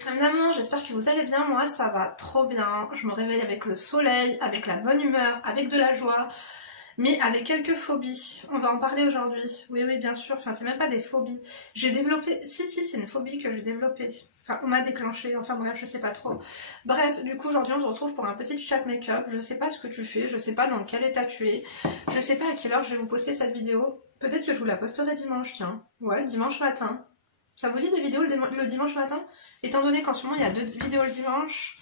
Crème d'amour, j'espère que vous allez bien, moi ça va trop bien, je me réveille avec le soleil, avec la bonne humeur, avec de la joie, mais avec quelques phobies, on va en parler aujourd'hui, oui bien sûr, enfin c'est même pas des phobies, j'ai développé, si c'est une phobie que j'ai développée, enfin on m'a déclenché, enfin bref je sais pas trop, bref du coup aujourd'hui on se retrouve pour un petit chat make-up, je sais pas ce que tu fais, je sais pas dans quel état tu es, je sais pas à quelle heure je vais vous poster cette vidéo, peut-être que je vous la posterai dimanche, tiens, ouais dimanche matin. Ça vous dit des vidéos le dimanche matin? Étant donné qu'en ce moment il y a 2 vidéos le dimanche,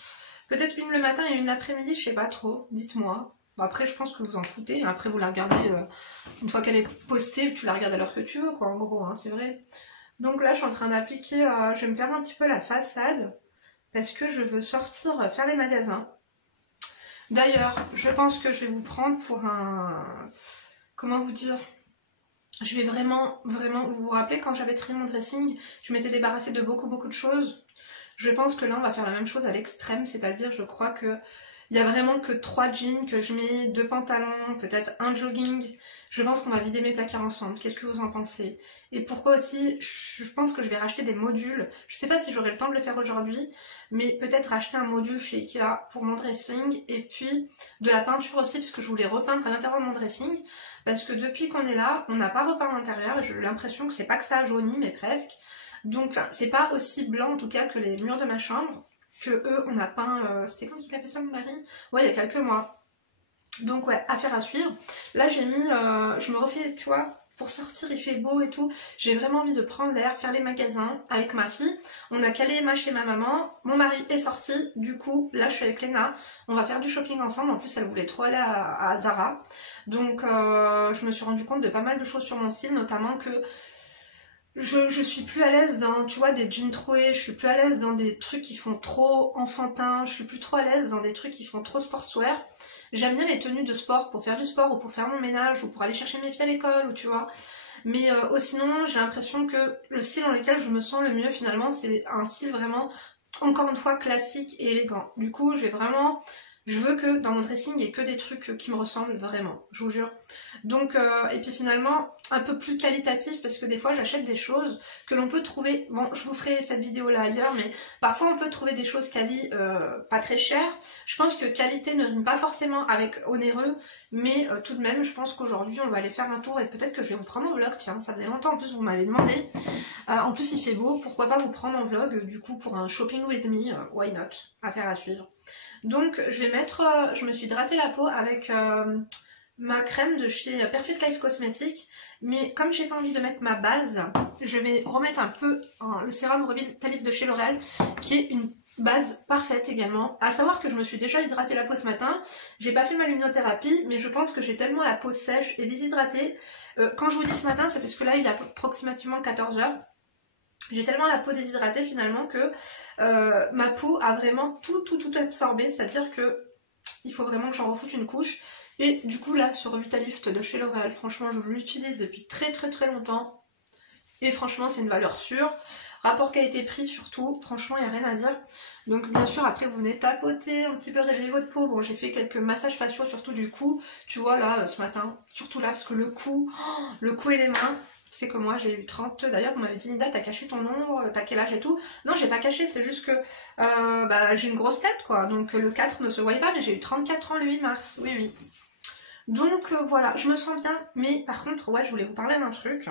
peut-être une le matin et une l'après-midi, je sais pas trop, dites-moi. Bon, après je pense que vous en foutez, après vous la regardez, une fois qu'elle est postée, tu la regardes à l'heure que tu veux quoi en gros, hein, c'est vrai. Donc là je suis en train d'appliquer, je vais me faire un petit peu la façade, parce que je veux sortir faire les magasins. D'ailleurs, je pense que je vais vous prendre pour un... Comment vous dire? Je vais vraiment, vous vous rappelez quand j'avais trié mon dressing, je m'étais débarrassée de beaucoup de choses. Je pense que là on va faire la même chose à l'extrême, c'est-à-dire je crois que il y a vraiment que 3 jeans que je mets, 2 pantalons, peut-être un jogging. Je pense qu'on va vider mes placards ensemble. Qu'est-ce que vous en pensez? Et pourquoi aussi, je pense que je vais racheter des modules. Je sais pas si j'aurai le temps de le faire aujourd'hui, mais peut-être racheter un module chez Ikea pour mon dressing. Et puis de la peinture aussi, parce que je voulais repeindre à l'intérieur de mon dressing. Parce que depuis qu'on est là, on n'a pas repeint l'intérieur. Et j'ai l'impression que c'est pas que ça a jauni, mais presque. Donc c'est pas aussi blanc en tout cas que les murs de ma chambre. Que eux on a peint, c'était quand qu'il a fait ça mon mari? Ouais, il y a quelques mois. Donc ouais, affaire à suivre. Là j'ai mis, je me refais, tu vois, pour sortir il fait beau et tout. J'ai vraiment envie de prendre l'air, faire les magasins avec ma fille. On a calé Emma chez ma maman, mon mari est sorti, du coup là je suis avec Léna. On va faire du shopping ensemble, en plus elle voulait trop aller à Zara. Donc je me suis rendu compte de pas mal de choses sur mon style, notamment que je suis plus à l'aise dans, tu vois, des jeans troués, je suis plus à l'aise dans des trucs qui font trop enfantin, je suis plus trop à l'aise dans des trucs qui font trop sportswear. J'aime bien les tenues de sport pour faire du sport ou pour faire mon ménage ou pour aller chercher mes filles à l'école ou tu vois. Mais sinon, j'ai l'impression que le style dans lequel je me sens le mieux finalement, c'est un style vraiment, encore une fois, classique et élégant. Du coup, je veux que dans mon dressing, il n'y ait que des trucs qui me ressemblent vraiment, je vous jure. Donc, et puis finalement, un peu plus qualitatif, parce que des fois j'achète des choses que l'on peut trouver, bon je vous ferai cette vidéo là ailleurs, mais parfois on peut trouver des choses quali pas très chères. Je pense que qualité ne rime pas forcément avec onéreux, mais tout de même je pense qu'aujourd'hui on va aller faire un tour et peut-être que je vais vous prendre en vlog, tiens, ça faisait longtemps en plus vous m'avez demandé. En plus il fait beau, pourquoi pas vous prendre en vlog du coup pour un shopping with me, why not, affaire à suivre. Donc je vais mettre, je me suis hydraté la peau avec ma crème de chez Perfect Life Cosmetics, mais comme j'ai pas envie de mettre ma base, je vais remettre un peu le sérum Revitalift de chez L'Oréal, qui est une base parfaite également. À savoir que je me suis déjà hydraté la peau ce matin, j'ai pas fait ma luminothérapie, mais je pense que j'ai tellement la peau sèche et déshydratée. Quand je vous dis ce matin, c'est parce que là il est approximativement 14 h. J'ai tellement la peau déshydratée finalement que ma peau a vraiment tout absorbé, c'est-à-dire que il faut vraiment que j'en refoute une couche. Et du coup là, ce Revitalift de chez L'Oréal, franchement je l'utilise depuis très longtemps. Et franchement c'est une valeur sûre. Rapport qualité-prix surtout, franchement il n'y a rien à dire. Donc bien sûr après vous venez tapoter, un petit peu réveiller votre peau. Bon j'ai fait quelques massages faciaux surtout du cou, tu vois là ce matin, surtout là parce que le cou et les mains. C'est que moi j'ai eu 30, d'ailleurs vous m'avez dit Nida t'as caché ton nombre, t'as quel âge et tout. Non j'ai pas caché, c'est juste que j'ai une grosse tête quoi, donc le 4 ne se voyait pas, mais j'ai eu 34 ans le 8 mars, oui. Donc voilà, je me sens bien, mais par contre ouais je voulais vous parler d'un truc,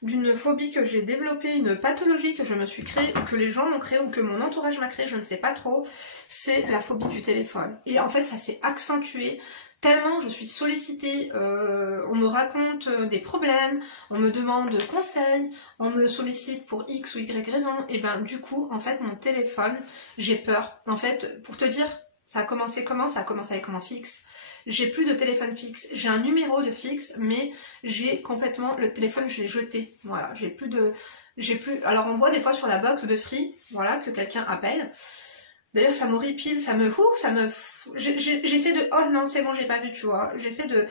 d'une phobie que j'ai développée, une pathologie que je me suis créée, ou que les gens m'ont créée, ou que mon entourage m'a créée, je ne sais pas trop, c'est la phobie du téléphone. Et en fait ça s'est accentué. Tellement je suis sollicitée, on me raconte des problèmes, on me demande conseils, on me sollicite pour X ou Y raison, et ben du coup, en fait, mon téléphone, j'ai peur. En fait, pour te dire, ça a commencé comment? Ça a commencé avec mon fixe. J'ai plus de téléphone fixe, j'ai un numéro de fixe, mais j'ai complètement, le téléphone je l'ai jeté, voilà, alors on voit des fois sur la box de Free, voilà, que quelqu'un appelle. D'ailleurs ça m'horripile, j'essaie de... Oh non c'est bon j'ai pas vu tu vois, j'essaie de...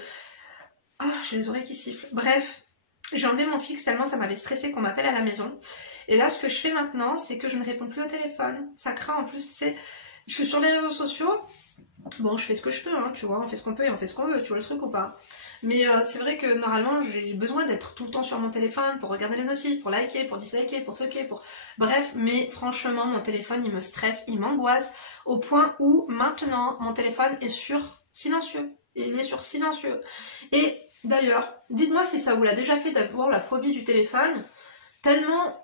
Oh j'ai les oreilles qui sifflent. Bref, j'ai enlevé mon fixe tellement ça m'avait stressé qu'on m'appelle à la maison. Et là ce que je fais maintenant c'est que je ne réponds plus au téléphone. Ça craint en plus, tu sais, je suis sur les réseaux sociaux, Bon, je fais ce que je peux, hein, tu vois, on fait ce qu'on peut et on fait ce qu'on veut, tu vois le truc ou pas? Mais c'est vrai que normalement, j'ai besoin d'être tout le temps sur mon téléphone pour regarder les notifs, pour liker, pour disliker, pour fucker, pour... Bref, mais franchement, mon téléphone, il me stresse, il m'angoisse, au point où maintenant, mon téléphone est sur silencieux. Il est sur silencieux. Et d'ailleurs, dites-moi si ça vous l'a déjà fait d'avoir la phobie du téléphone, tellement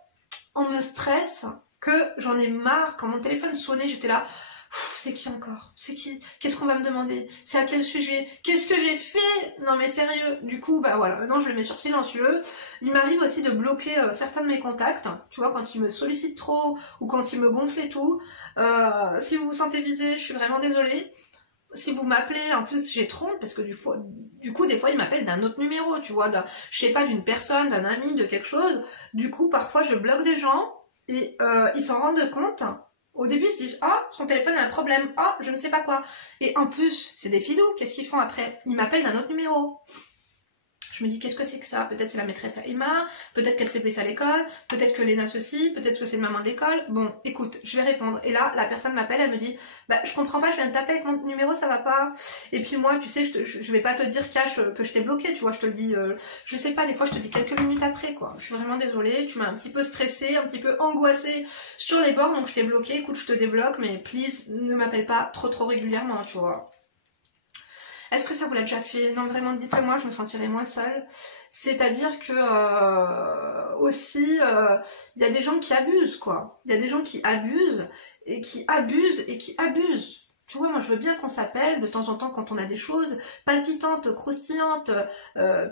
on me stresse que j'en ai marre. Quand mon téléphone sonnait, j'étais là... C'est qui encore? C'est qui? Qu'est-ce qu'on va me demander? C'est à quel sujet? Qu'est-ce que j'ai fait? Non mais sérieux. Du coup, bah voilà, maintenant je le mets sur silencieux. Il m'arrive aussi de bloquer certains de mes contacts. Tu vois, quand ils me sollicitent trop ou quand ils me gonflent et tout. Si vous vous sentez visé, je suis vraiment désolée. Si vous m'appelez, en plus j'ai trop honte parce que du coup des fois ils m'appellent d'un autre numéro, tu vois, je sais pas, d'une personne, d'un ami, de quelque chose. Du coup parfois je bloque des gens et ils s'en rendent compte. Au début, ils se disent « Oh, son téléphone a un problème. Oh, je ne sais pas quoi. » Et en plus, c'est des filous. Qu'est-ce qu'ils font après? Ils m'appellent d'un autre numéro. Je me dis, qu'est-ce que c'est que ça? Peut-être c'est la maîtresse à Emma, peut-être qu'elle s'est blessée à l'école, peut-être que Léna ceci, peut-être que c'est le maman de l'école. Bon, écoute, je vais répondre. Et là, la personne m'appelle, elle me dit, bah, je comprends pas, je viens de t'appeler avec mon numéro, ça va pas. Et puis moi, tu sais, je vais pas te dire, cache, que je t'ai bloqué, tu vois, je te le dis, je sais pas, des fois, je te dis quelques minutes après, quoi. Je suis vraiment désolée, tu m'as un petit peu stressée, un petit peu angoissée sur les bords, donc je t'ai bloqué, écoute, je te débloque, mais please, ne m'appelle pas trop régulièrement, tu vois. Est-ce que ça vous l'a déjà fait? Non, vraiment, dites-le moi, je me sentirais moins seule. C'est-à-dire que aussi, il y a des gens qui abusent, quoi. Il y a des gens qui abusent et qui abusent et qui abusent. Tu vois, moi je veux bien qu'on s'appelle de temps en temps quand on a des choses palpitantes, croustillantes,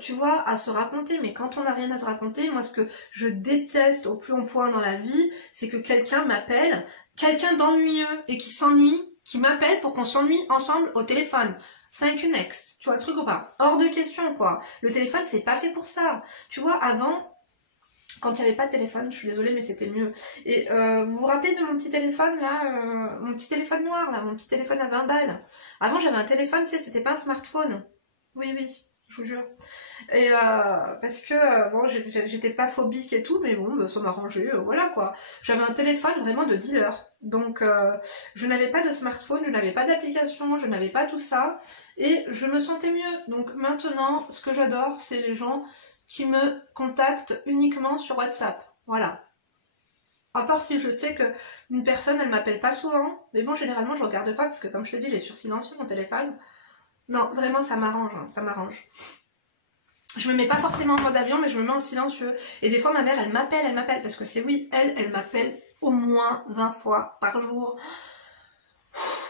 tu vois, à se raconter. Mais quand on n'a rien à se raconter, moi ce que je déteste au plus haut point dans la vie, c'est que quelqu'un m'appelle, quelqu'un d'ennuyeux et qui s'ennuie, qui m'appelle pour qu'on s'ennuie ensemble au téléphone. Thank you next. Tu vois le truc ou pas? Hors de question, quoi. Le téléphone, c'est pas fait pour ça. Tu vois, avant, quand il n'y avait pas de téléphone, je suis désolée, mais c'était mieux. Et vous vous rappelez de mon petit téléphone, là, mon petit téléphone noir, là, mon petit téléphone à 20 balles. Avant, j'avais un téléphone, tu sais, c'était pas un smartphone. Oui, je vous jure. Et parce que, bon, j'étais pas phobique et tout, mais bon, bah, ça m'arrangeait, voilà, quoi. J'avais un téléphone vraiment de dealer. Donc, je n'avais pas de smartphone, je n'avais pas d'application, je n'avais pas tout ça. Et je me sentais mieux. Donc maintenant, ce que j'adore, c'est les gens qui me contactent uniquement sur WhatsApp. Voilà. À part si je sais que une personne, elle m'appelle pas souvent. Mais bon, généralement, je regarde pas parce que, comme je te dis, il est sur silencieux, mon téléphone. Non, vraiment, ça m'arrange, hein, ça m'arrange. Je me mets pas forcément en mode avion, mais je me mets en silencieux. Et des fois, ma mère, elle m'appelle, parce que c'est oui, elle m'appelle au moins 20 fois par jour.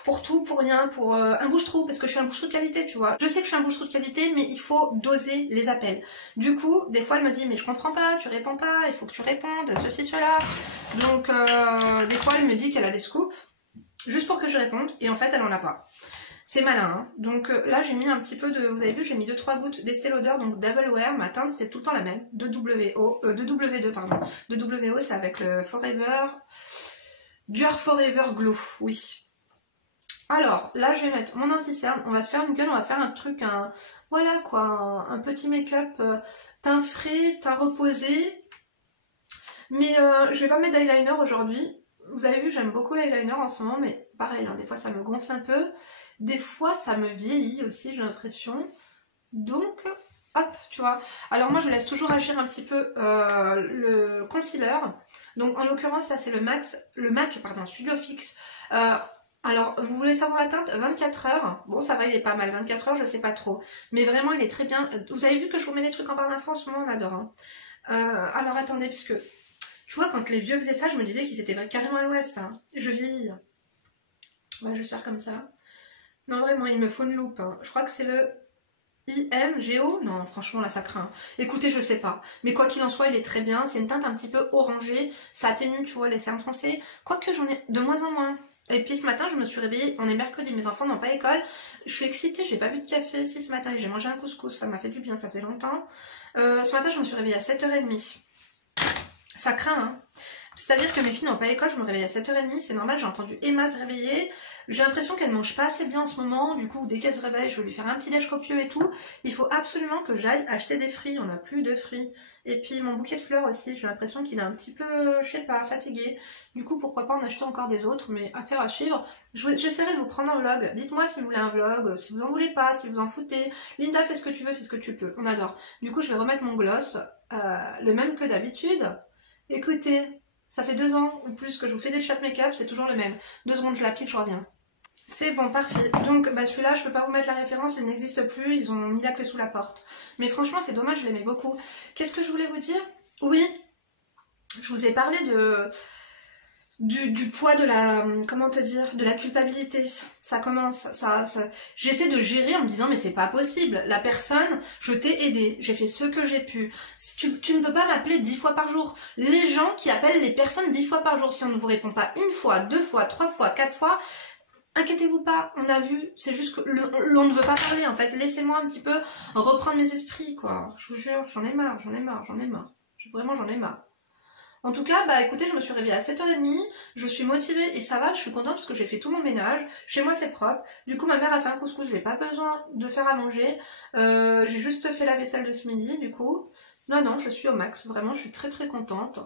Pour tout, pour rien, pour un bouche-trou, parce que je suis un bouche-trou de qualité, tu vois. Je sais que je suis un bouche-trou de qualité, mais il faut doser les appels. Du coup, des fois, elle me dit, mais je comprends pas, tu réponds pas, il faut que tu répondes, ceci, cela. Donc, des fois, elle me dit qu'elle a des scoops, juste pour que je réponde, et en fait, elle en a pas. C'est malin, hein. Donc là, j'ai mis un petit peu de... Vous avez vu, j'ai mis 2-3 gouttes d'Estée Lauder, donc Double Wear. Ma teinte, c'est tout le temps la même. De W2, pardon. De WO, c'est avec le Forever... Dior Forever Glow, oui. Alors, là, je vais mettre mon anti-cerne. On va se faire une gueule, on va faire un truc, voilà quoi, un petit make-up teint frais, teint reposé. Mais je vais pas mettre d'eyeliner aujourd'hui. Vous avez vu, j'aime beaucoup l'eyeliner en ce moment, mais pareil, hein, des fois ça me gonfle un peu. Des fois ça me vieillit aussi, j'ai l'impression. Donc, hop, tu vois. Alors moi je laisse toujours agir un petit peu le concealer. Donc en l'occurrence, ça c'est le MAC Studio Fix. Alors, vous voulez savoir la teinte? 24 heures. Bon, ça va, il est pas mal. 24 heures, je sais pas trop. Mais vraiment, il est très bien. Vous avez vu que je vous mets les trucs en barre d'infos en ce moment, on adore. Hein. Alors, attendez, puisque... Tu vois, quand les vieux faisaient ça, je me disais qu'ils étaient carrément à l'ouest. Hein. Je vieillis. Ouais, je vais faire comme ça. Non, vraiment, il me faut une loupe. Hein. Je crois que c'est le IMGO. Non, franchement, là, ça craint. Écoutez, je sais pas. Mais quoi qu'il en soit, il est très bien. C'est une teinte un petit peu orangée. Ça atténue, tu vois, les cernes foncées. Quoique j'en ai de moins en moins. Et puis ce matin, je me suis réveillée, on est mercredi, mes enfants n'ont pas école. Je suis excitée, j'ai pas bu de café ici ce matin et j'ai mangé un couscous, ça m'a fait du bien, ça faisait longtemps. Ce matin, je me suis réveillée à 7h30. Ça craint, hein. C'est-à-dire que mes filles n'ont pas l'école, je me réveille à 7h30, c'est normal, j'ai entendu Emma se réveiller. J'ai l'impression qu'elle ne mange pas assez bien en ce moment, du coup dès qu'elle se réveille, je vais lui faire un petit déj copieux et tout. Il faut absolument que j'aille acheter des fruits, on n'a plus de fruits. Et puis mon bouquet de fleurs aussi, j'ai l'impression qu'il est un petit peu, je sais pas, fatigué. Du coup pourquoi pas en acheter encore des autres, mais affaire à suivre. J'essaierai de vous prendre un vlog, dites-moi si vous voulez un vlog, si vous en voulez pas, si vous en foutez. Linda, fais ce que tu veux, fais ce que tu peux, on adore. Du coup je vais remettre mon gloss, le même que d'habitude. Écoutez, ça fait 2 ans ou plus que je vous fais des chat make-up, c'est toujours le même. 2 secondes, je l'applique, je reviens. C'est bon, parfait. Donc bah, celui-là, je peux pas vous mettre la référence, il n'existe plus, ils ont mis la clé sous la porte. Mais franchement, c'est dommage, je l'aimais beaucoup. Qu'est-ce que je voulais vous dire? Oui, je vous ai parlé du poids de la, comment te dire, de la culpabilité. Ça commence, j'essaie de gérer en me disant mais c'est pas possible, la personne, je t'ai aidé, j'ai fait ce que j'ai pu. Tu ne peux pas m'appeler 10 fois par jour. Les gens qui appellent les personnes 10 fois par jour, si on ne vous répond pas 1 fois, 2 fois, 3 fois, 4 fois, inquiétez-vous pas, on a vu, c'est juste que l'on ne veut pas parler en fait. Laissez-moi un petit peu reprendre mes esprits quoi. Je vous jure, j'en ai marre. Vraiment j'en ai marre. En tout cas, bah écoutez, je me suis réveillée à 7h30, je suis motivée et ça va, je suis contente parce que j'ai fait tout mon ménage, chez moi c'est propre, du coup ma mère a fait un couscous, j'ai pas besoin de faire à manger, j'ai juste fait la vaisselle de ce midi du coup. Non, je suis au max, vraiment je suis très très contente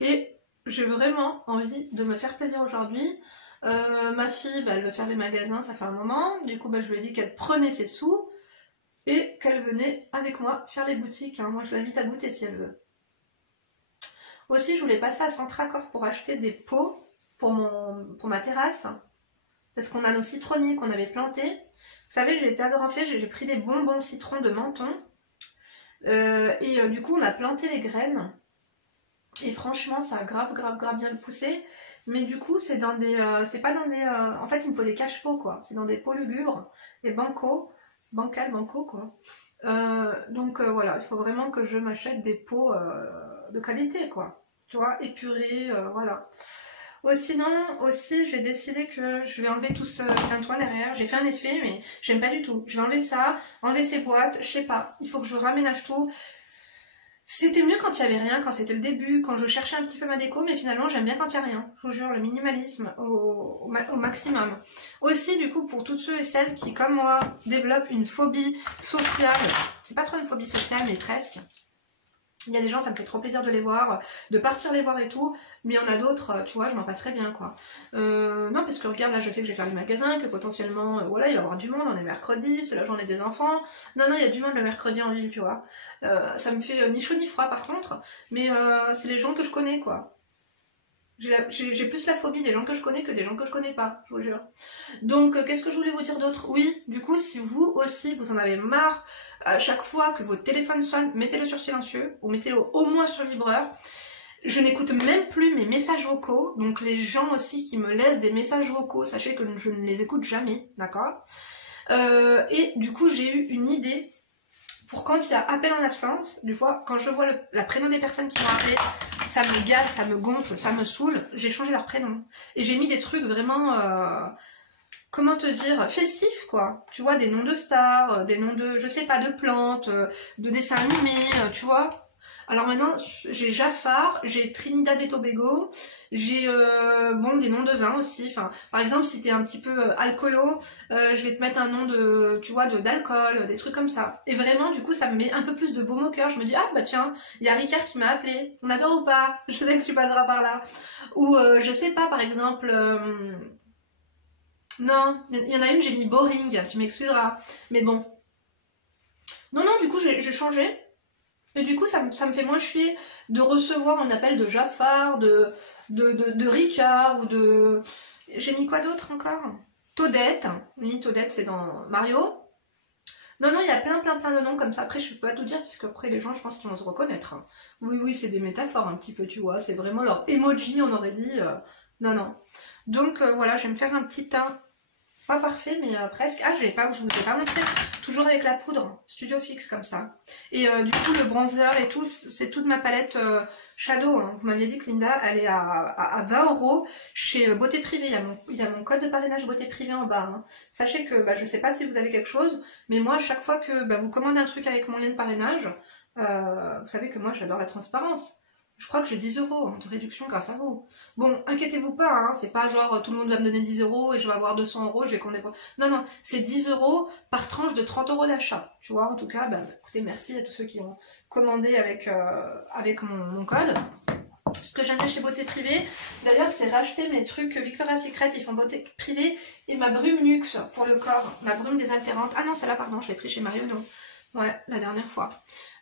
et j'ai vraiment envie de me faire plaisir aujourd'hui. Ma fille, bah, elle veut faire les magasins, ça fait un moment, du coup bah, je lui ai dit qu'elle prenait ses sous et qu'elle venait avec moi faire les boutiques, hein. Moi je l'invite à goûter si elle veut. Aussi, je voulais passer à Centracor pour acheter des pots pour ma terrasse. Parce qu'on a nos citronniers qu'on avait plantés. Vous savez, j'ai été agrafée, j'ai pris des bonbons citrons de Menton. Du coup, on a planté les graines. Et franchement, ça a grave bien poussé. Mais du coup, c'est dans des... c'est pas dans des... en fait, il me faut des cache-pots, quoi. C'est dans des pots lugubres, des banco quoi. Voilà, il faut vraiment que je m'achète des pots de qualité, quoi. Tu vois, épurés, voilà. Sinon, aussi, j'ai décidé que je vais enlever tout ce tintouin derrière. J'ai fait un essuie, mais j'aime pas du tout. Je vais enlever ça, enlever ces boîtes, je sais pas. Il faut que je raménage tout. C'était mieux quand il y avait rien, quand c'était le début, quand je cherchais un petit peu ma déco, mais finalement, j'aime bien quand il y a rien. Je vous jure, le minimalisme au maximum. Aussi, du coup, pour toutes ceux et celles qui, comme moi, développent une phobie sociale. C'est pas trop une phobie sociale, mais presque. Il y a des gens, ça me fait trop plaisir de les voir, de partir les voir et tout, mais il y en a d'autres, tu vois, je m'en passerais bien, quoi. Non, parce que regarde, là, je sais que je vais faire les magasins, que potentiellement, voilà, il va y avoir du monde, on est mercredi, c'est la journée des enfants. Non, il y a du monde le mercredi en ville, tu vois. Ça me fait ni chaud ni froid, par contre, mais c'est les gens que je connais, quoi. J'ai plus la phobie des gens que je connais que des gens que je connais pas, je vous jure. Donc, qu'est-ce que je voulais vous dire d'autre? Oui, du coup, si vous aussi, vous en avez marre, à chaque fois que votre téléphone sonne, mettez-le sur silencieux, ou mettez-le au moins sur vibreur. Je n'écoute même plus mes messages vocaux, donc les gens aussi qui me laissent des messages vocaux, sachez que je ne les écoute jamais, d'accord? Et du coup, j'ai eu une idée pour quand il y a appel en absence. Du fois, quand je vois la prénom des personnes qui m'ont appelé, ça me gave, ça me gonfle, ça me saoule, j'ai changé leur prénom. Et j'ai mis des trucs vraiment, comment te dire, festifs quoi. Tu vois, des noms de stars, des noms de, je sais pas, de plantes, de dessins animés, tu vois. Alors maintenant, j'ai Jafar, j'ai Trinidad et Tobago, j'ai bon des noms de vins aussi. Enfin, par exemple, si t'es un petit peu alcoolo, je vais te mettre un nom de, tu vois, d'alcool, des trucs comme ça. Et vraiment, du coup, ça me met un peu plus de baume au cœur. Je me dis ah bah tiens, il y a Ricard qui m'a appelé. On adore ou pas? Je sais que tu passeras par là. Ou je sais pas, par exemple. Non, il y en a une, j'ai mis boring. Tu m'excuseras. Mais bon. Non, du coup, j'ai changé. Et du coup, ça me fait moins chier de recevoir un appel de Jafar, de Ricard, ou de... J'ai mis quoi d'autre encore? Toadette. Oui, Toadette, c'est dans Mario. Non, il y a plein de noms comme ça. Après, je peux pas tout dire, parce qu'après, les gens, je pense qu'ils vont se reconnaître. Oui, c'est des métaphores un petit peu, tu vois. C'est vraiment leur emoji, on aurait dit. Non. Donc, voilà, je vais me faire un petit teint. Pas parfait, mais presque. Ah, je vous ai pas montré. Toujours avec la poudre, Studio Fix comme ça. Et du coup, le bronzer et tout, c'est toute ma palette Shadow. Hein. Vous m'aviez dit que Linda, elle est à 20 € chez Beauté Privée. Il y a mon code de parrainage Beauté Privée en bas. Hein. Sachez que je sais pas si vous avez quelque chose, mais moi, à chaque fois que vous commandez un truc avec mon lien de parrainage, vous savez que moi, j'adore la transparence. Je crois que j'ai 10 € de réduction grâce à vous. Bon, inquiétez-vous pas, hein, c'est pas genre tout le monde va me donner 10 € et je vais avoir 200 €, je vais compter pas. Non, non, c'est 10 € par tranche de 30 € d'achat. Tu vois, en tout cas, bah, écoutez, merci à tous ceux qui ont commandé avec mon code. Ce que j'aime bien chez Beauté Privée, d'ailleurs, c'est racheter mes trucs Victoria's Secret, ils font Beauté Privée, et ma brume Luxe pour le corps, ma brume désaltérante. Ah non, celle-là, pardon, je l'ai pris chez Marionneau. Ouais, la dernière fois.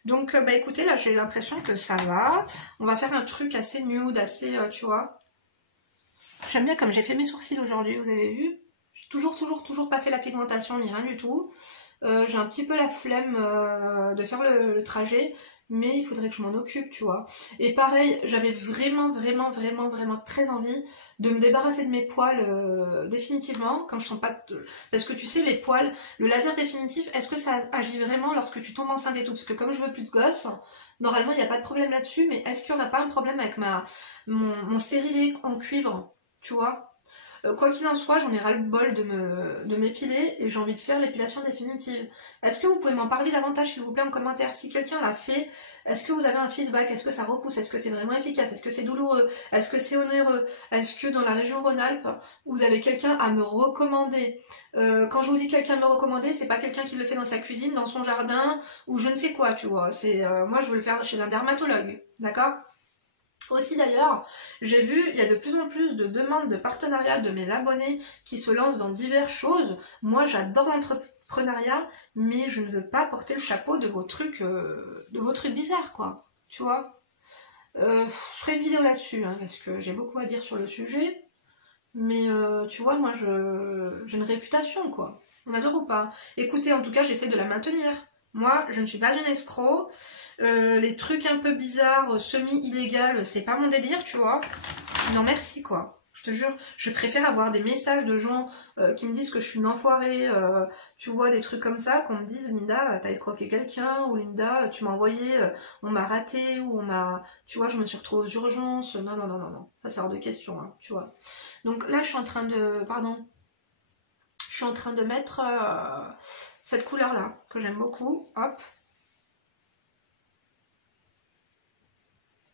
Donc, bah écoutez, là, j'ai l'impression que ça va. On va faire un truc assez nude, assez, tu vois. J'aime bien comme j'ai fait mes sourcils aujourd'hui, vous avez vu. J'ai toujours pas fait la pigmentation, ni rien du tout. J'ai un petit peu la flemme de faire le trajet, mais il faudrait que je m'en occupe, tu vois. Et pareil, j'avais vraiment très envie de me débarrasser de mes poils définitivement, quand je sens pas... Parce que tu sais, les poils, le laser définitif, est-ce que ça agit vraiment lorsque tu tombes enceinte et tout? Parce que comme je veux plus de gosses, normalement, il n'y a pas de problème là-dessus, mais est-ce qu'il n'y aurait pas un problème avec mon stérilet en cuivre, tu vois? Quoi qu'il en soit, j'en ai ras-le-bol de m'épiler et j'ai envie de faire l'épilation définitive. Est-ce que vous pouvez m'en parler davantage, s'il vous plaît, en commentaire? Si quelqu'un l'a fait, est-ce que vous avez un feedback? Est-ce que ça repousse? Est-ce que c'est vraiment efficace? Est-ce que c'est douloureux? Est-ce que c'est onéreux? Est-ce que dans la région Rhône-Alpes, vous avez quelqu'un à me recommander? Quand je vous dis quelqu'un à me recommander, c'est pas quelqu'un qui le fait dans sa cuisine, dans son jardin, ou je ne sais quoi, tu vois. C'est moi, je veux le faire chez un dermatologue, d'accord? Aussi d'ailleurs, j'ai vu, il y a de plus en plus de demandes de partenariat de mes abonnés qui se lancent dans diverses choses. Moi, j'adore l'entrepreneuriat, mais je ne veux pas porter le chapeau de vos trucs bizarres, quoi. Tu vois, je ferai une vidéo là-dessus, hein, parce que j'ai beaucoup à dire sur le sujet. Mais tu vois, moi, j'ai une réputation, quoi. On adore ou pas? Écoutez, en tout cas, j'essaie de la maintenir. Moi, je ne suis pas une escroc. Les trucs un peu bizarres, semi-illégales, c'est pas mon délire, tu vois. Non, merci, quoi. Je te jure, je préfère avoir des messages de gens qui me disent que je suis une enfoirée, tu vois, des trucs comme ça, qu'on me dise, Linda, t'as escroqué quelqu'un, ou Linda, tu m'as envoyé, on m'a raté, ou on m'a... Tu vois, je me suis retrouvée aux urgences. Non, non, non, non, non. Ça, c'est hors de question, hein, tu vois. Donc là, je suis en train de... Pardon. Je suis en train de mettre cette couleur-là, que j'aime beaucoup. Hop.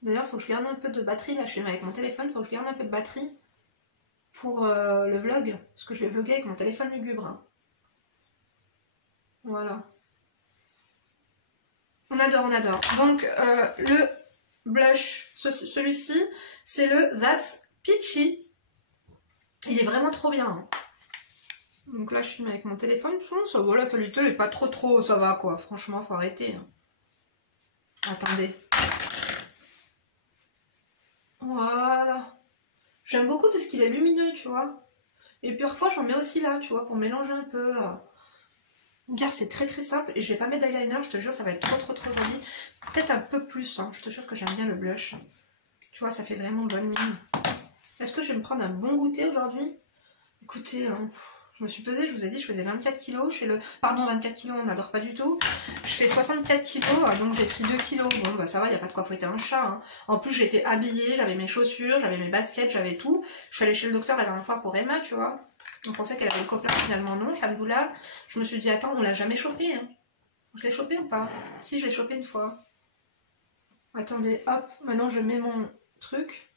D'ailleurs, il faut que je garde un peu de batterie. Là, je filme avec mon téléphone. Il faut que je garde un peu de batterie pour le vlog. Parce que je vais vlogger avec mon téléphone lugubre. Hein. Voilà. On adore, on adore. Donc, le blush, celui-ci, c'est le That's Peachy. Il est vraiment trop bien. Hein. Donc là, je filme avec mon téléphone. Ça va, la qualité, elle est pas trop, ça va, quoi. Franchement, faut arrêter. Hein. Attendez. Voilà. J'aime beaucoup parce qu'il est lumineux, tu vois. Et puis parfois, j'en mets aussi là, tu vois, pour mélanger un peu. Regarde, c'est très simple. Et je vais pas mettre d'eyeliner, je te jure, ça va être trop joli. Peut-être un peu plus, hein. Je te jure que j'aime bien le blush. Tu vois, ça fait vraiment bonne mine. Est-ce que je vais me prendre un bon goûter aujourd'hui? Écoutez, hein, je me suis pesée, je vous ai dit, je faisais 24 kilos chez le... Pardon, 24 kilos, on n'adore pas du tout. Je fais 64 kilos, donc j'ai pris 2 kilos. Bon, bah ça va, il n'y a pas de quoi fouetter un chat. Hein. En plus, j'étais habillée, j'avais mes chaussures, j'avais mes baskets, j'avais tout. Je suis allée chez le docteur la dernière fois pour Emma, tu vois. On pensait qu'elle avait le copain, finalement non, alhamdoulilah. Je me suis dit, attends, on l'a jamais chopé. Hein. Je l'ai chopé ou pas? Si, je l'ai chopé une fois. Attendez, hop, maintenant je mets mon truc.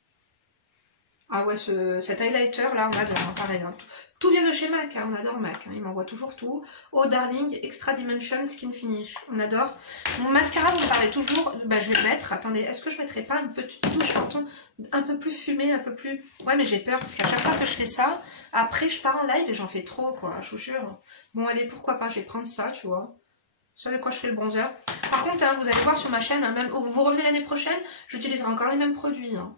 Ah ouais, cet highlighter là, on adore, hein, pareil. Hein. Tout vient de chez MAC, hein, on adore MAC, hein, il m'envoie toujours tout. Oh Darling, Extra Dimension Skin Finish, on adore. Mon mascara, vous me parlez toujours, bah je vais le mettre. Attendez, est-ce que je mettrais pas une petite touche un peu plus fumée, un peu plus... Ouais, mais j'ai peur, parce qu'à chaque fois que je fais ça, après je pars en live et j'en fais trop, quoi, je vous jure. Bon, allez, pourquoi pas, je vais prendre ça, tu vois. Vous savez quoi, je fais le bronzer. Par contre, hein, vous allez voir sur ma chaîne, hein, même, vous revenez l'année prochaine, j'utiliserai encore les mêmes produits, hein.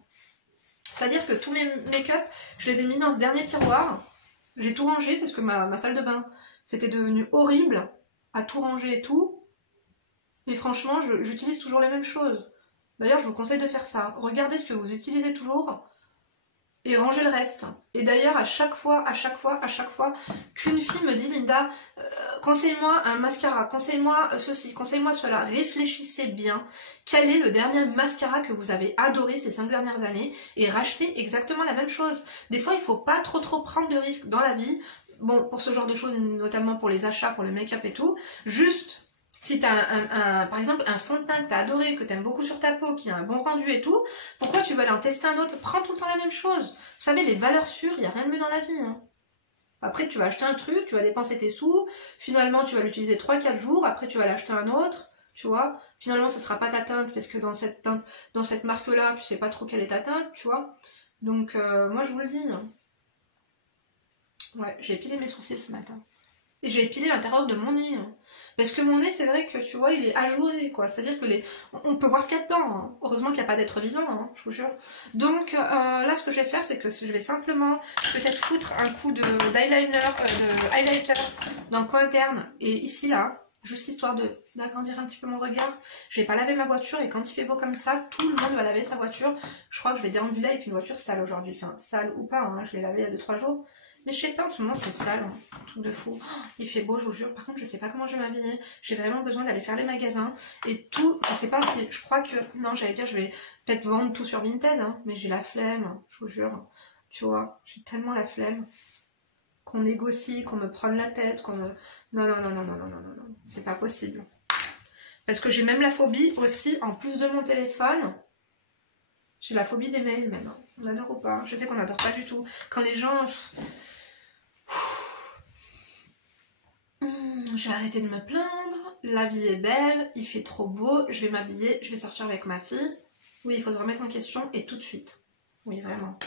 C'est-à-dire que tous mes make-up, je les ai mis dans ce dernier tiroir. J'ai tout rangé parce que ma salle de bain, c'était devenu horrible à tout ranger et tout. Et franchement, j'utilise toujours les mêmes choses. D'ailleurs, je vous conseille de faire ça. Regardez ce que vous utilisez toujours et rangez le reste. Et d'ailleurs, à chaque fois qu'une fille me dit, Linda, conseille-moi un mascara, conseille-moi ceci, conseille-moi cela, réfléchissez bien. Quel est le dernier mascara que vous avez adoré ces 5 dernières années et rachetez exactement la même chose. Des fois, il faut pas trop prendre de risques dans la vie. Bon, pour ce genre de choses, notamment pour les achats, pour le make-up et tout. Juste, Si t'as par exemple un fond de teint que t'as adoré, que t'aimes beaucoup sur ta peau, qui a un bon rendu et tout, pourquoi tu vas aller en tester un autre? Prends tout le temps la même chose. Vous savez, les valeurs sûres, il n'y a rien de mieux dans la vie. Hein. Après, tu vas acheter un truc, tu vas dépenser tes sous, finalement tu vas l'utiliser 3-4 jours, après tu vas l'acheter un autre, tu vois. Finalement, ça sera pas ta teinte, parce que dans cette marque-là, tu sais pas trop quelle est ta teinte, tu vois. Donc, moi je vous le dis. Hein. Ouais, j'ai épilé mes sourcils ce matin. Et j'ai épilé l'intérieur de mon nez. Hein. Parce que mon nez, c'est vrai que, tu vois, il est ajouré, quoi. C'est-à-dire que on peut voir ce qu'il y a dedans. Hein. Heureusement qu'il n'y a pas d'être vivant, hein, je vous jure. Donc, là, ce que je vais faire, c'est que je vais simplement peut-être foutre un coup d'highlighter dans le coin interne. Et ici, là, juste histoire d'agrandir un petit peu mon regard. Je vais pas laver ma voiture et quand il fait beau comme ça, tout le monde va laver sa voiture. Je crois que je vais déambuler avec une voiture sale aujourd'hui. Enfin, sale ou pas, hein. Je l'ai lavée il y a 2-3 jours. Mais je sais pas, en ce moment c'est sale, hein. Un truc de fou. Oh, il fait beau, je vous jure. Par contre, je sais pas comment je vais m'habiller. J'ai vraiment besoin d'aller faire les magasins. Et tout, je sais pas si, je crois que, non, j'allais dire, je vais peut-être vendre tout sur Vinted, hein, mais j'ai la flemme, je vous jure. Tu vois, j'ai tellement la flemme. Qu'on négocie, qu'on me prenne la tête, qu'on me... Non, non, non, non, non, non, non, non, non. C'est pas possible. Parce que j'ai même la phobie aussi, en plus de mon téléphone, j'ai la phobie des mails même. On adore ou pas? Je sais qu'on adore pas du tout. Quand les gens... Je vais arrêter de me plaindre. La vie est belle, il fait trop beau, je vais m'habiller, je vais sortir avec ma fille. Oui, il faut se remettre en question et tout de suite. Oui, vraiment.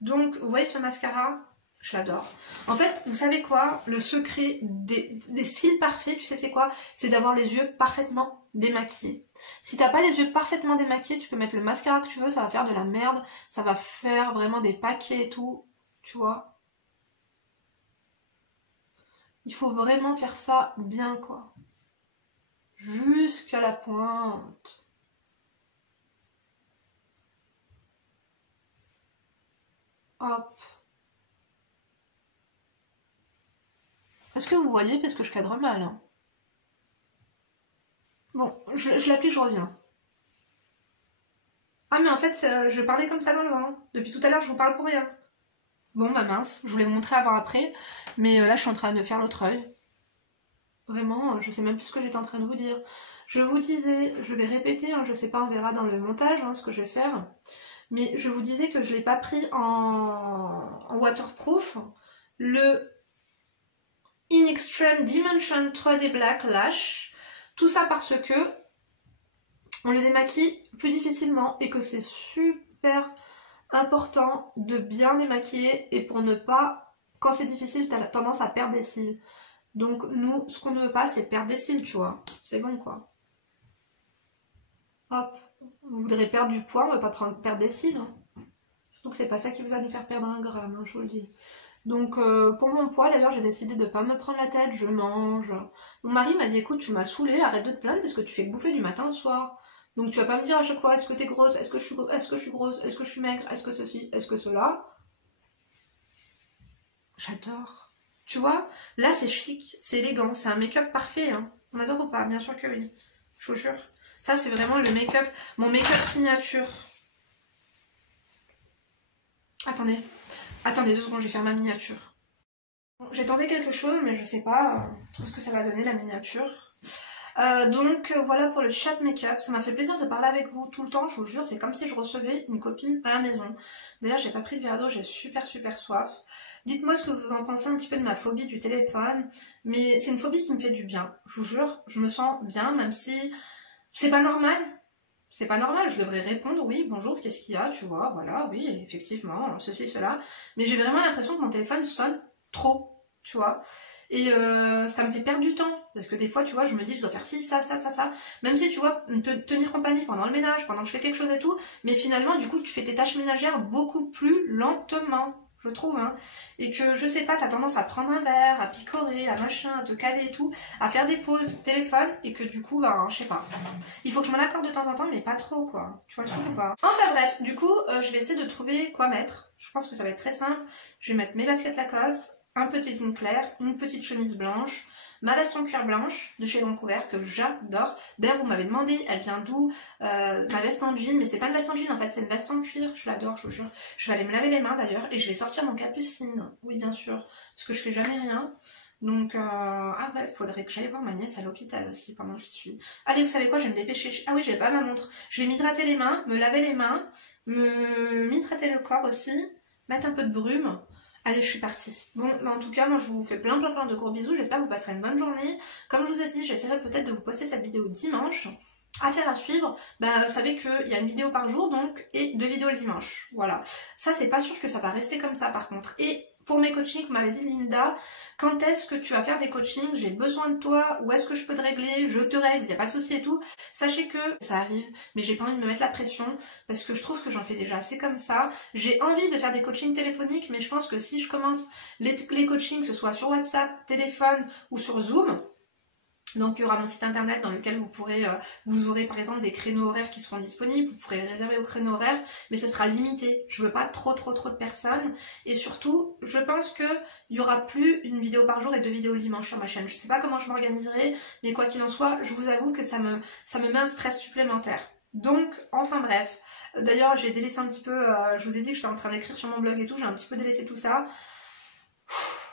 Donc, vous voyez ce mascara? Je l'adore. En fait, vous savez quoi? Le secret des cils parfaits, tu sais c'est quoi? C'est d'avoir les yeux parfaitement démaquillés. Si t'as pas les yeux parfaitement démaquillés, tu peux mettre le mascara que tu veux, ça va faire de la merde. Ça va faire vraiment des paquets et tout. Tu vois? Il faut vraiment faire ça bien, quoi. Jusqu'à la pointe. Hop. Est-ce que vous voyez? Parce que je cadre mal. Hein. Bon, je l'applique, je reviens. Ah mais en fait, je parlais comme ça dans le vent. Depuis tout à l'heure, je vous parle pour rien. Bon bah mince, je vous l'ai montré avant-après. Mais là, je suis en train de faire l'autre œil. Vraiment, je sais même plus ce que j'étais en train de vous dire. Je vous disais, je vais répéter, hein, je sais pas, on verra dans le montage hein, ce que je vais faire. Mais je vous disais que je l'ai pas pris en waterproof. Le In Extreme Dimension 3D Black Lash. Tout ça parce que on le démaquille plus difficilement et que c'est super important de bien démaquiller et pour ne pas, quand c'est difficile, t'as tendance à perdre des cils. Donc nous, ce qu'on ne veut pas, c'est perdre des cils, tu vois. C'est bon quoi. Hop. On voudrait perdre du poids, on ne veut pas perdre des cils. Hein. Donc c'est pas ça qui va nous faire perdre 1 gramme, hein, je vous le dis. Donc pour mon poids d'ailleurs j'ai décidé de ne pas me prendre la tête, je mange. Mon mari m'a dit écoute tu m'as saoulée, arrête de te plaindre parce que tu fais que bouffer du matin au soir. Donc tu vas pas me dire à chaque fois est-ce que t'es grosse, est-ce que je suis grosse, est-ce que je suis maigre, est-ce que ceci, est-ce que cela. J'adore. Tu vois, là c'est chic, c'est élégant, c'est un make-up parfait. Hein. On adore ou pas? Bien sûr que oui. Je vous jure. Ça c'est vraiment le make-up, mon make-up signature. Attendez. Attendez 2 secondes, je vais faire ma miniature. Bon, j'ai tenté quelque chose, mais je sais pas trop ce que ça va donner la miniature. Donc voilà pour le chat make-up. Ça m'a fait plaisir de parler avec vous tout le temps, je vous jure. C'est comme si je recevais une copine à la maison. D'ailleurs, j'ai pas pris de verre d'eau, j'ai super soif. Dites-moi ce que vous en pensez un petit peu de ma phobie du téléphone. Mais c'est une phobie qui me fait du bien. Je vous jure, je me sens bien, même si c'est pas normal. C'est pas normal, je devrais répondre oui, bonjour, qu'est-ce qu'il y a, tu vois, voilà, oui, effectivement, ceci, cela. Mais j'ai vraiment l'impression que mon téléphone sonne trop, tu vois. Et ça me fait perdre du temps. Parce que des fois, tu vois, je me dis, je dois faire ci, ça. Même si, tu vois, tenir compagnie pendant le ménage, pendant que je fais quelque chose et tout. Mais finalement, du coup, tu fais tes tâches ménagères beaucoup plus lentement. Je trouve, hein, et que je sais pas, t'as tendance à prendre un verre, à picorer, à machin, à te caler et tout, à faire des pauses téléphone, et que du coup, ben, je sais pas. Il faut que je m'en accorde de temps en temps, mais pas trop, quoi. Tu vois le truc ou pas? Enfin bref, du coup, je vais essayer de trouver quoi mettre. Je pense que ça va être très simple. Je vais mettre mes baskets Lacoste, un petit jean clair, une petite chemise blanche, ma veste en cuir blanche de chez Vancouver que j'adore. D'ailleurs, vous m'avez demandé, elle vient d'où ma veste en jean, mais c'est pas une veste en jean en fait, c'est une veste en cuir. Je l'adore, je vous jure. Je vais aller me laver les mains d'ailleurs et je vais sortir mon capucine. Oui, bien sûr, parce que je fais jamais rien. Donc, ah ouais, faudrait que j'aille voir ma nièce à l'hôpital aussi pendant que j'y suis. Allez, vous savez quoi, je vais me dépêcher. Ah oui, j'ai pas ma montre. Je vais m'hydrater les mains, me laver les mains, m'hydrater le corps aussi, mettre un peu de brume. Allez, je suis partie. Bon, bah en tout cas, moi je vous fais plein de gros bisous. J'espère que vous passerez une bonne journée. Comme je vous ai dit, j'essaierai peut-être de vous poster cette vidéo dimanche. Affaire à suivre, bah, vous savez qu'il y a une vidéo par jour donc et 2 vidéos le dimanche. Voilà. Ça, c'est pas sûr que ça va rester comme ça par contre. Et pour mes coachings, vous m'avez dit Linda, quand est-ce que tu vas faire des coachings? J'ai besoin de toi, où est-ce que je peux te régler? Je te règle, il n'y a pas de souci et tout. Sachez que ça arrive, mais j'ai pas envie de me mettre la pression parce que je trouve que j'en fais déjà assez comme ça. J'ai envie de faire des coachings téléphoniques, mais je pense que si je commence les coachings, que ce soit sur WhatsApp, téléphone ou sur Zoom, donc il y aura mon site internet dans lequel vous pourrez, vous aurez par exemple des créneaux horaires qui seront disponibles, vous pourrez réserver au créneau horaire, mais ce sera limité. Je veux pas trop de personnes. Et surtout, je pense que il y aura plus une vidéo par jour et 2 vidéos le dimanche sur ma chaîne. Je sais pas comment je m'organiserai, mais quoi qu'il en soit, je vous avoue que ça me met un stress supplémentaire. Donc, enfin bref. D'ailleurs, j'ai délaissé un petit peu, je vous ai dit que j'étais en train d'écrire sur mon blog et tout, j'ai un petit peu délaissé tout ça.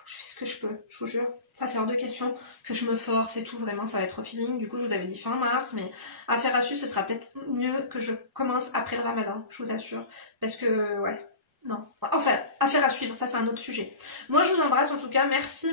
Je fais ce que je peux, je vous jure. Ça, c'est hors de question que je me force et tout, vraiment, ça va être au feeling. Du coup, je vous avais dit fin mars, mais affaire à suivre, ce sera peut-être mieux que je commence après le ramadan, je vous assure. Parce que, ouais, non. Enfin, affaire à suivre, ça, c'est un autre sujet. Moi, je vous embrasse, en tout cas. Merci.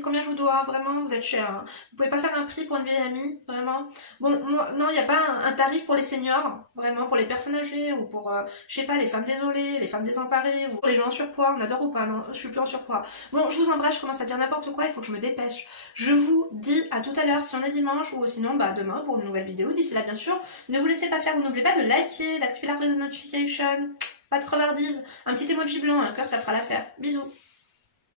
Combien je vous dois? Vraiment, vous êtes cher. Hein. Vous pouvez pas faire un prix pour une vieille amie, vraiment. Bon, moi, non, il n'y a pas un tarif pour les seniors, vraiment, pour les personnes âgées, ou pour, je sais pas, les femmes désolées, les femmes désemparées, ou pour les gens en surpoids, on adore ou pas, non, je suis plus en surpoids. Bon, je vous embrasse, je commence à dire n'importe quoi, il faut que je me dépêche. Je vous dis à tout à l'heure, si on est dimanche, ou sinon, bah, demain, pour une nouvelle vidéo. D'ici là, bien sûr, ne vous laissez pas faire, vous n'oubliez pas de liker, d'activer la cloche de notification, pas de crevardise, un petit emoji blanc, un cœur, ça fera l'affaire. Bisous.